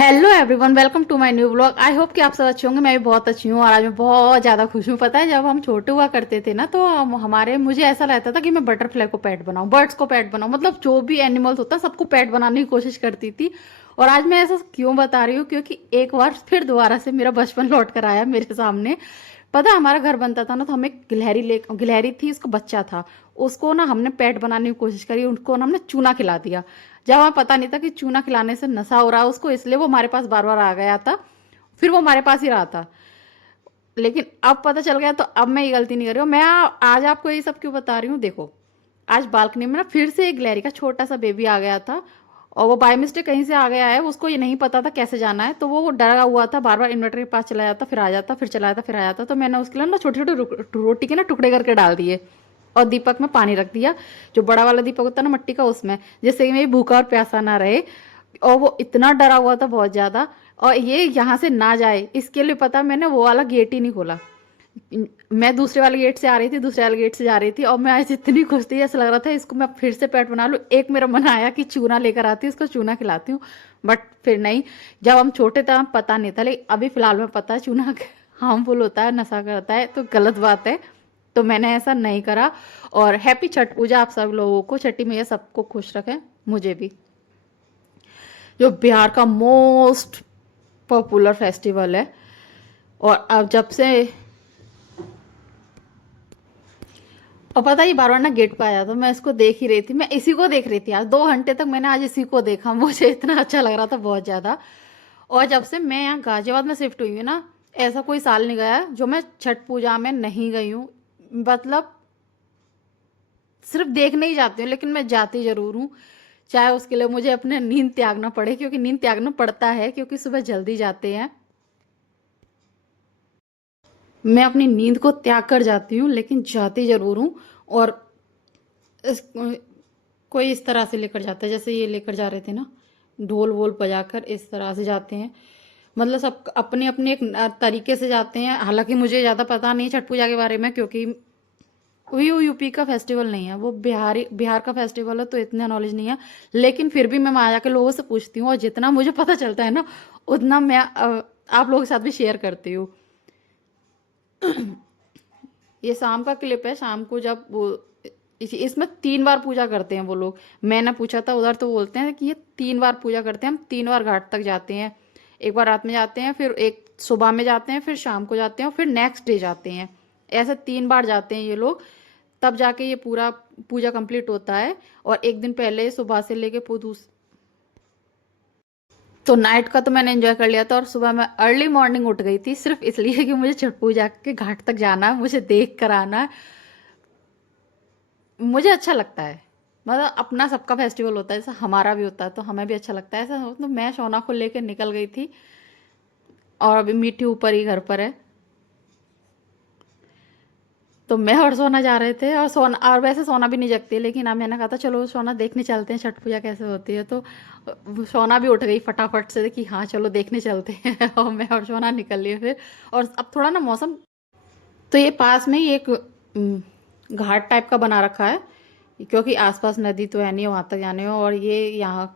Hello everyone, welcome to my new blog. I hope कि आप सब अच्छे होंगे। मैं भी बहुत अच्छी हूँ और आज मैं बहुत ज़्यादा खुश हूँ। पता है, जब हम छोटे हुआ करते थे ना, तो हमारे मुझे ऐसा लगता था कि मैं बटरफ्लाई को पेट बनाऊँ, बर्ड्स को पेट बनाऊँ, मतलब जो भी एनिमल्स होता है सबको पेट बनाने की कोशिश करती थी। और आज मैं ऐसा क्यों बता रही हूँ, क्योंकि एक बार फिर दोबारा से मेरा बचपन लौट कर आया मेरे सामने। पता है, हमारा घर बनता था ना, तो हमें गिलहरी थी, उसका बच्चा था। उसको ना हमने पेट बनाने की कोशिश करी, उनको ना हमने चूना खिला दिया। जब हमें पता नहीं था कि चूना खिलाने से नशा हो रहा है उसको, इसलिए वो हमारे पास बार बार आ गया था। फिर वो हमारे पास ही रहा था। लेकिन अब पता चल गया, तो अब मैं ये गलती नहीं कर रही हूँ। मैं आज आपको ये सब क्यों बता रही हूँ, देखो। आज बालकनी में ना फिर से एक गिलहरी का छोटा सा बेबी आ गया था। और वो बाय मिस्टेक कहीं से आ गया है, उसको ये नहीं पता था कैसे जाना है, तो वो डरा हुआ था, बार बार इन्वर्टर के पास चला जाता, फिर आ जाता, फिर चला जाता, फिर आ जाता। तो मैंने उसके लिए ना छोटे छोटे रोटी के ना टुकड़े करके डाल दिए। और दीपक में पानी रख दिया, जो बड़ा वाला दीपक होता है ना मिट्टी का, उसमें, जिससे कि मेरी भूखा और प्यासा ना रहे। और वो इतना डरा हुआ था, बहुत ज्यादा। और ये यहाँ से ना जाए इसके लिए, पता, मैंने वो वाला गेट ही नहीं खोला। मैं दूसरे वाले गेट से आ रही थी, दूसरे वाले गेट से जा रही थी, और मैं आज इतनी खुश थी, ऐसा लग रहा था इसको मैं फिर से पेट बना लूं। एक मेरा मन आया कि चूना लेकर आती हूँ, इसको चूना खिलाती हूँ। बट फिर नहीं। जब हम छोटे थे हम पता नहीं था, लेकिन अभी फिलहाल में पता है चूना हार्मफुल होता है, नशा करता है, तो गलत बात है। तो मैंने ऐसा नहीं करा। और हैप्पी छठ पूजा आप सब लोगों को, छठी मैया सबको खुश रखें, मुझे भी। जो बिहार का मोस्ट पॉपुलर फेस्टिवल है। और अब जब से, और पता ही बार बार ना गेट पे आया, तो मैं इसको देख ही रही थी, मैं इसी को देख रही थी आज 2 घंटे तक। मैंने आज इसी को देखा, मुझे इतना अच्छा लग रहा था, बहुत ज़्यादा। और जब से मैं यहाँ गाजियाबाद में शिफ्ट हुई हूँ ना, ऐसा कोई साल नहीं गया जो मैं छठ पूजा में नहीं गई हूँ। मतलब सिर्फ देखने ही जाती हूँ, लेकिन मैं जाती जरूर हूँ। चाहे उसके लिए मुझे अपने नींद त्यागना पड़े, क्योंकि नींद त्यागना पड़ता है, क्योंकि सुबह जल्दी जाते हैं। मैं अपनी नींद को त्याग कर जाती हूँ, लेकिन जाती जरूर हूँ। और इस, कोई इस तरह से लेकर जाता है, जैसे ये लेकर जा रहे थे ना, ढोल वोल बजाकर इस तरह से जाते हैं। मतलब सब अपने अपने एक तरीके से जाते हैं। हालांकि मुझे ज़्यादा पता नहीं है छठ पूजा के बारे में, क्योंकि वो यूपी का फेस्टिवल नहीं है, वो बिहार का फेस्टिवल है, तो इतना नॉलेज नहीं है। लेकिन फिर भी मैं वहाँ जाके लोगों से पूछती हूँ, और जितना मुझे पता चलता है ना, उतना मैं आप लोगों के साथ भी शेयर करती हूँ। ये शाम का क्लिप है, शाम को जब वो इसमें 3 बार पूजा करते हैं वो लोग। मैंने पूछा था उधर, तो बोलते हैं कि ये 3 बार पूजा करते हैं, हम 3 बार घाट तक जाते हैं। एक बार रात में जाते हैं, फिर एक सुबह में जाते हैं, फिर शाम को जाते हैं, और फिर नेक्स्ट डे जाते हैं। ऐसे 3 बार जाते हैं ये लोग। तब जाके ये पूरा पूजा कंप्लीट होता है। और एक दिन पहले सुबह से लेके तो नाइट का तो मैंने एंजॉय कर लिया था, और सुबह मैं अर्ली मॉर्निंग उठ गई थी, सिर्फ इसलिए कि मुझे छठ पूजा के घाट तक जाना है, मुझे देख कर आना है। मुझे अच्छा लगता है। मतलब अपना सबका फेस्टिवल होता है, जैसा हमारा भी होता है, तो हमें भी अच्छा लगता है। ऐसा हो तो मैं सोना को लेकर निकल गई थी। और अभी मीठी ऊपर ही घर पर है। तो मैं और सोना जा रहे थे, और सोना, और वैसे सोना भी नहीं जगती है, लेकिन अब मैंने कहा था चलो सोना देखने चलते हैं छठ पूजा कैसे होती है। तो सोना भी उठ गई फटाफट से कि हाँ चलो देखने चलते हैं। और मैं और सोना निकल लिए फिर। और अब थोड़ा ना मौसम, तो ये पास में ही एक घाट टाइप का बना रखा है, क्योंकि आसपास नदी तो है नहीं वहाँ तक जाने हो। और ये यहाँ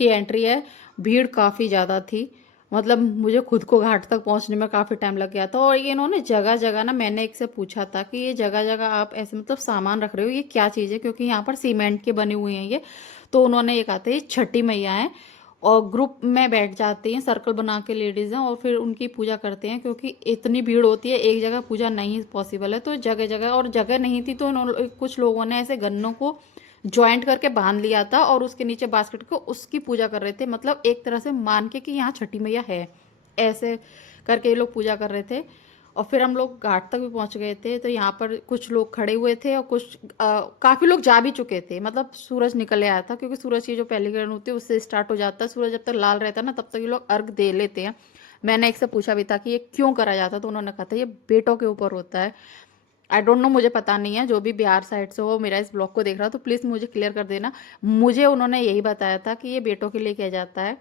की एंट्री है। भीड़ काफ़ी ज़्यादा थी। मतलब मुझे खुद को घाट तक पहुंचने में काफ़ी टाइम लग गया था। और ये इन्होंने जगह जगह ना, मैंने एक से पूछा था कि ये जगह जगह आप ऐसे मतलब सामान रख रहे हो, ये क्या चीज़ है, क्योंकि यहाँ पर सीमेंट के बने हुए हैं ये। तो उन्होंने ये कहा था ये छठी मैया है, और ग्रुप में बैठ जाती हैं, सर्कल बना के लेडीज़ हैं, और फिर उनकी पूजा करते हैं, क्योंकि इतनी भीड़ होती है, एक जगह पूजा नहीं पॉसिबल है। तो जगह जगह, और जगह नहीं थी, तो उन्होंने कुछ लोगों ने ऐसे गन्नों को ज्वाइंट करके बांध लिया था, और उसके नीचे बास्केट को उसकी पूजा कर रहे थे, मतलब एक तरह से मान के कि यहाँ छठी मैया है, ऐसे करके ये लोग पूजा कर रहे थे। और फिर हम लोग घाट तक भी पहुंच गए थे, तो यहाँ पर कुछ लोग खड़े हुए थे, और कुछ काफ़ी लोग जा भी चुके थे, मतलब सूरज निकल आया था, क्योंकि सूरज की जो पहली किरण होती है उससे स्टार्ट हो जाता है। सूरज जब तक लाल रहता है ना, तब तक ये लोग अर्घ दे लेते हैं। मैंने एक से पूछा भी था कि ये क्यों करा जाता है, तो उन्होंने कहा था ये बेटों के ऊपर होता है। आई डोंट नो, मुझे पता नहीं है। जो भी बिहार साइड से हो, मेरा इस ब्लॉग को देख रहा हो, तो प्लीज़ मुझे क्लियर कर देना। मुझे उन्होंने यही बताया था कि ये बेटों के लिए किया जाता है।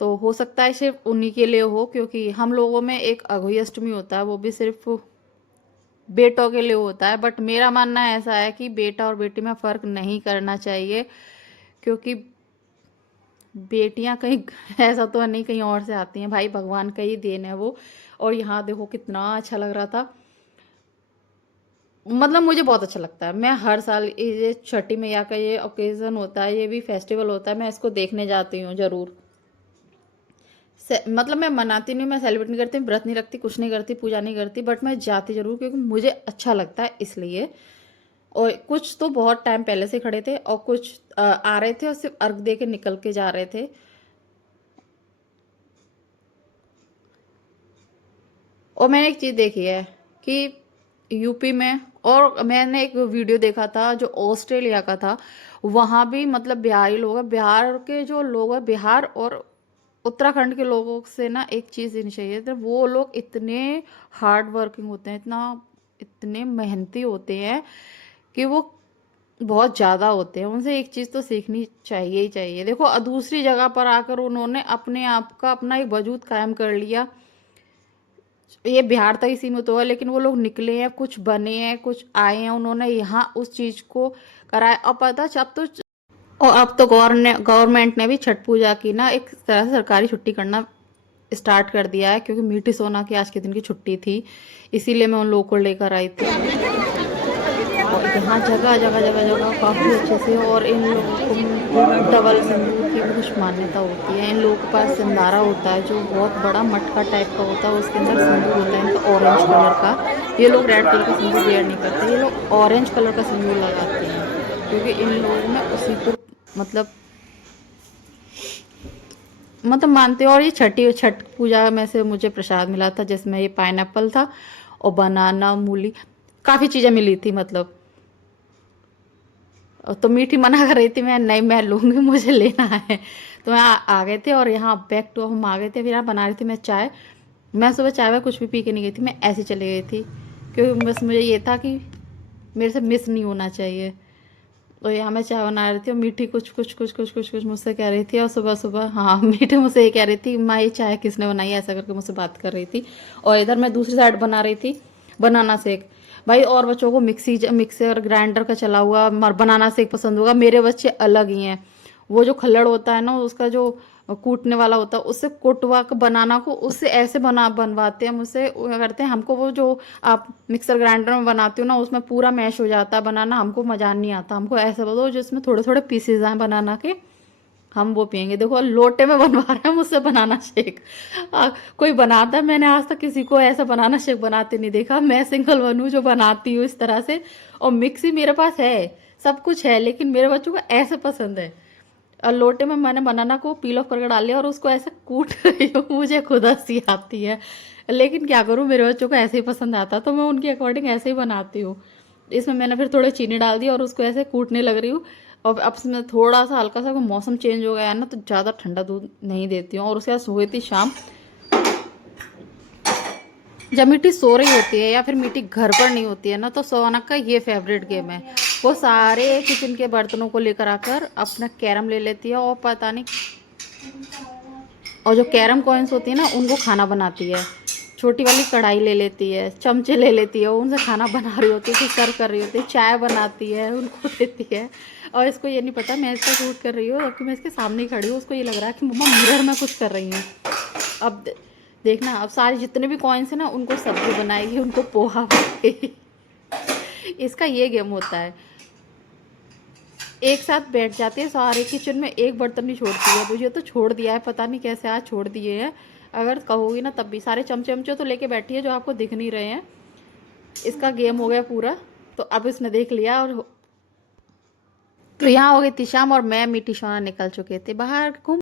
तो हो सकता है सिर्फ उन्हीं के लिए हो, क्योंकि हम लोगों में एक अघोई अष्टमी होता है, वो भी सिर्फ बेटों के लिए होता है। बट मेरा मानना ऐसा है कि बेटा और बेटी में फ़र्क नहीं करना चाहिए, क्योंकि बेटियां कहीं ऐसा तो नहीं कहीं और से आती हैं, भाई भगवान का ही देन है वो। और यहाँ देखो कितना अच्छा लग रहा था, मतलब मुझे बहुत अच्छा लगता है। मैं हर साल ये छठी मैया का ये ओकेजन होता है, ये भी फेस्टिवल होता है, मैं इसको देखने जाती हूँ ज़रूर। मतलब मैं मनाती नहीं, मैं सेलिब्रेट नहीं करती, व्रत नहीं रखती, कुछ नहीं करती, पूजा नहीं करती, बट मैं जाती ज़रूर क्योंकि मुझे अच्छा लगता है इसलिए। और कुछ तो बहुत टाइम पहले से खड़े थे और कुछ आ रहे थे और सिर्फ अर्घ दे के निकल के जा रहे थे। और मैंने एक चीज़ देखी है कि यूपी में, और मैंने एक वीडियो देखा था जो ऑस्ट्रेलिया का था, वहाँ भी मतलब बिहारी लोग हैं, बिहार के जो लोग हैं, बिहार और उत्तराखंड के लोगों से ना एक चीज़ देनी चाहिए, तो वो लोग इतने हार्ड वर्किंग होते हैं, इतने मेहनती होते हैं कि वो बहुत ज़्यादा होते हैं। उनसे एक चीज़ तो सीखनी चाहिए ही चाहिए। देखो दूसरी जगह पर आकर उन्होंने अपने आप का अपना एक वजूद कायम कर लिया, ये बिहार तक ही सीमित हुआ, लेकिन वो लोग निकले हैं, कुछ बने हैं, कुछ आए हैं, उन्होंने यहाँ उस चीज़ को कराया। और पता अब तो, और अब तो गवर्नमेंट ने भी छठ पूजा की ना एक तरह से सरकारी छुट्टी करना स्टार्ट कर दिया है, क्योंकि मीठी सोना की आज के दिन की छुट्टी थी, इसीलिए मैं उन लोगों को लेकर आई थी। और यहाँ जगह जगह जगह जगह काफ़ी अच्छे से, और इन लोगों को डबल सिंदूर की भी कुछ मान्यता होती है। इन लोगों के पास सिंदारा होता है जो बहुत बड़ा मटका टाइप का होता है, उसके अंदर सिंदूर होता है इनका ऑरेंज कलर का। ये लोग रेड कलर का सिंदूर वेयर नहीं करते, ये लोग ऑरेंज कलर का सिंदूर लगाते हैं, क्योंकि इन लोगों ने उसी को मतलब मानते हैं। और ये छठ पूजा में से मुझे प्रसाद मिला था, जिसमें ये पाइनएप्पल था और बनाना, मूली, काफ़ी चीज़ें मिली थी मतलब। तो मीठी मना कर रही थी, मैं नहीं मैं लूँगी, मुझे लेना है। तो मैं आ गए थे और यहाँ बैक टू हम आ गए थे। फिर यहाँ बना रही थी मैं चाय। मैं सुबह चाय में कुछ भी पी के नहीं गई थी, मैं ऐसे चली गई थी, क्योंकि बस मुझे ये था कि मेरे से मिस नहीं होना चाहिए। तो यहाँ मैं चाय बना रही थी और मीठी कुछ मुझसे कह रही थी, और सुबह सुबह हाँ मीठी मुझसे ये कह रही थी, माँ ये चाय किसने बनाई है, ऐसा करके मुझसे बात कर रही थी। और इधर मैं दूसरी साइड बना रही थी बनाना शेक। भाई और बच्चों को मिक्सर ग्राइंडर का चला हुआ बनाना शेक पसंद होगा, मेरे बच्चे अलग ही हैं। वो जो खल्लड़ होता है ना, उसका जो कूटने वाला होता है, उससे कुटवा के बनाना को उससे ऐसे बनवाते हैं मुझसे, वो क्या करते हैं, हमको वो जो आप मिक्सर ग्राइंडर में बनाते हो ना, उसमें पूरा मैश हो जाता है बनाना, हमको मजा नहीं आता। हमको ऐसा बताओ जिसमें थोड़े थोड़े पीसेज आए बनाना के, हम वो पियेंगे। देखो लोटे में बनवा रहा है मुझसे बनाना शेक। कोई बनाता है, मैंने आज तक किसी को ऐसा बनाना शेक बनाते नहीं देखा। मैं सिंगल बनूँ जो बनाती हूँ इस तरह से। और मिक्सी मेरे पास है, सब कुछ है, लेकिन मेरे बच्चों को ऐसे पसंद है। और लोटे में मैंने बनाना को पील ऑफ करके डाल लिया और उसको ऐसे कूट रही हूँ, मुझे खुद हंसी आती है, लेकिन क्या करूँ, मेरे बच्चों को ऐसे ही पसंद आता, तो मैं उनके अकॉर्डिंग ऐसे ही बनाती हूँ। इसमें मैंने फिर थोड़ी चीनी डाल दी और उसको ऐसे कूटने लग रही हूँ। और अब इसमें थोड़ा सा हल्का सा मौसम चेंज हो गया है ना, तो ज़्यादा ठंडा दूध नहीं देती हूँ। और उसके बाद हुई थी शाम, जब मिट्टी सो रही होती है या फिर मिट्टी घर पर नहीं होती है ना, तो सोनक का ये फेवरेट गेम है। वो सारे किचन के बर्तनों को लेकर आकर अपना कैरम ले लेती है, और पता नहीं, और जो कैरम कॉइन्स होती है ना, उनको खाना बनाती है। छोटी वाली कढ़ाई ले लेती है, चमचे ले लेती है, उनसे खाना बना रही होती है, फिर सर्व कर रही होती है, चाय बनाती है, उनको देती है। और इसको ये नहीं पता मैं इसका शूट कर रही हूँ, जबकि मैं इसके सामने ही खड़ी हूँ। उसको ये लग रहा है कि मम्मा मिरर में कुछ कर रही हूँ। अब देखना, अब सारे जितने भी कॉइन्स हैं ना, उनको सब्जी बनाएगी, उनको पोहा बनाएगी। इसका ये गेम होता है। एक साथ बैठ जाती है सारे, किचन में एक बर्तन नहीं छोड़ती है। मुझे तो छोड़ दिया है, पता नहीं कैसे आज छोड़ दिए हैं। अगर कहोगी ना, तब भी सारे चमचे वमचे तो लेके बैठी है, जो आपको दिख नहीं रहे हैं। इसका गेम हो गया पूरा। तो अब इसने देख लिया, और तो यहाँ हो गई थी शाम, और मैं मीठी सोना निकल चुके थे बाहर घूम।